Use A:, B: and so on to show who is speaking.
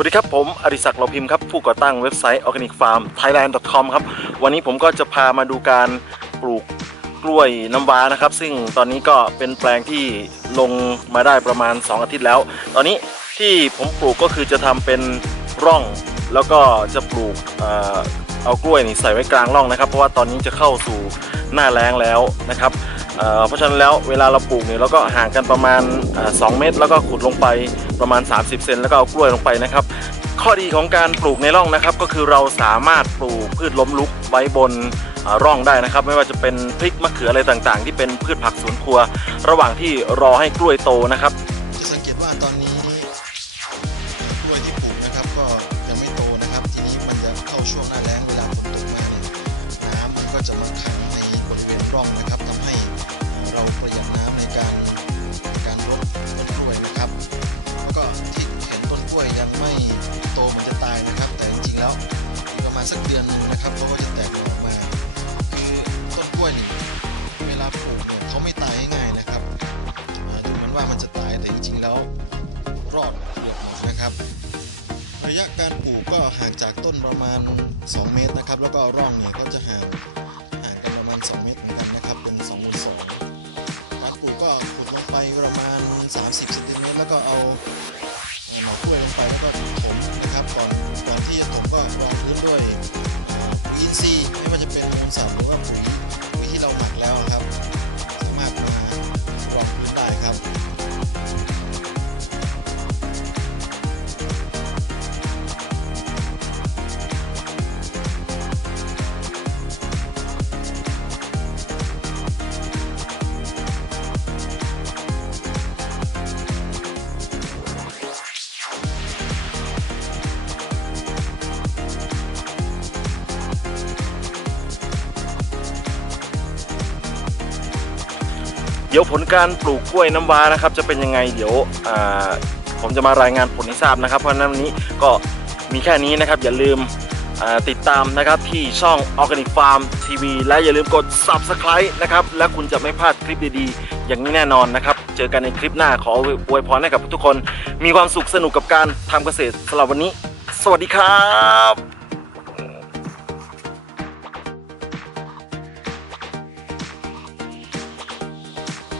A: วัสดีครับ ผมอดิศักดิ์เราพิมพ์ครับ ผู้ก่อตั้งเว็บไซต์ organic farm thailand com ครับ วันนี้ผมก็จะพามาดูการปลูกกล้วยน้ำว้านะครับ ซึ่งตอนนี้ก็เป็นแปลงที่ลงมาได้ประมาณ 2 อาทิตย์แล้ว ตอนนี้ที่ผมปลูกก็คือจะทำเป็นร่อง แล้วก็จะปลูกเอากล้วยนี่ใส่ไว้กลางร่องนะครับ เพราะว่าตอนนี้จะเข้าสู่หน้าแล้งแล้วนะครับเพราะฉะนั้นแล้วเวลาเราปลูกเนี่ยเราก็ห่างกันประมาณเอ่อ2เมตร แล้วก็ขุดลงไป ประมาณ 30 เซนแล้วก็เอากล้วยลงไปนะครับ ข้อดีของการปลูกในร่องนะครับ ก็คือเราสามารถปลูกพืชล้มลุกไว้บนร่องได้นะครับ ไม่ว่าจะเป็นพริกมะเขืออะไรต่างๆ ที่เป็นพืชผักสวนครัว ระหว่างที่รอให้กล้วยโตนะครับ
B: วยยังไม่โตเหมือนจะตายนะครับ แต่จริงๆแล้วประมาณสักเดือนนึงนะครับเขาก็จะแตกออกมา คือต้นกล้วยนี่เวลาปลูกเนี่ยเขาไม่ตายง่ายๆนะครับอ่าดูมือนว่ามันจะตายแต่จริงๆแล้วรอดเกือบหมดนะครับ ระยะการปลูกก็ห่างจากต้นประมาณ 2 เมตรนะครับ แล้วก็ร่องเนี่ยก็จะห่างห่างกันประมาณ 2 เมตรเหมือนกันนะครับเป็น2คูณ2การปลูกก็ขุดลงไปประมาณ 30เซนติเมตรแล้วก็เอา ร เดี๋
A: ยวผลการปลูกกล้วยน้ำว้านะครับ จะเป็นยังไงเดี๋ยวผมจะมารายงานผลให้ทราบนะครับ เพราะนั้นวันนี้ก็มีแค่นี้นะครับ อย่าลืมติดตามนะครับที่ช่อง Organic Farm TV และอย่าลืมกด Subscribe นะครับ และคุณจะไม่พลาดคลิปดีๆ อย่างนี้แน่นอนนะครับ เจอกันในคลิปหน้าขออวยพรให้กับทุกคน มีความสุขสนุกกับการทำเกษตรสำหรับวันนี้ สวัสดีครับ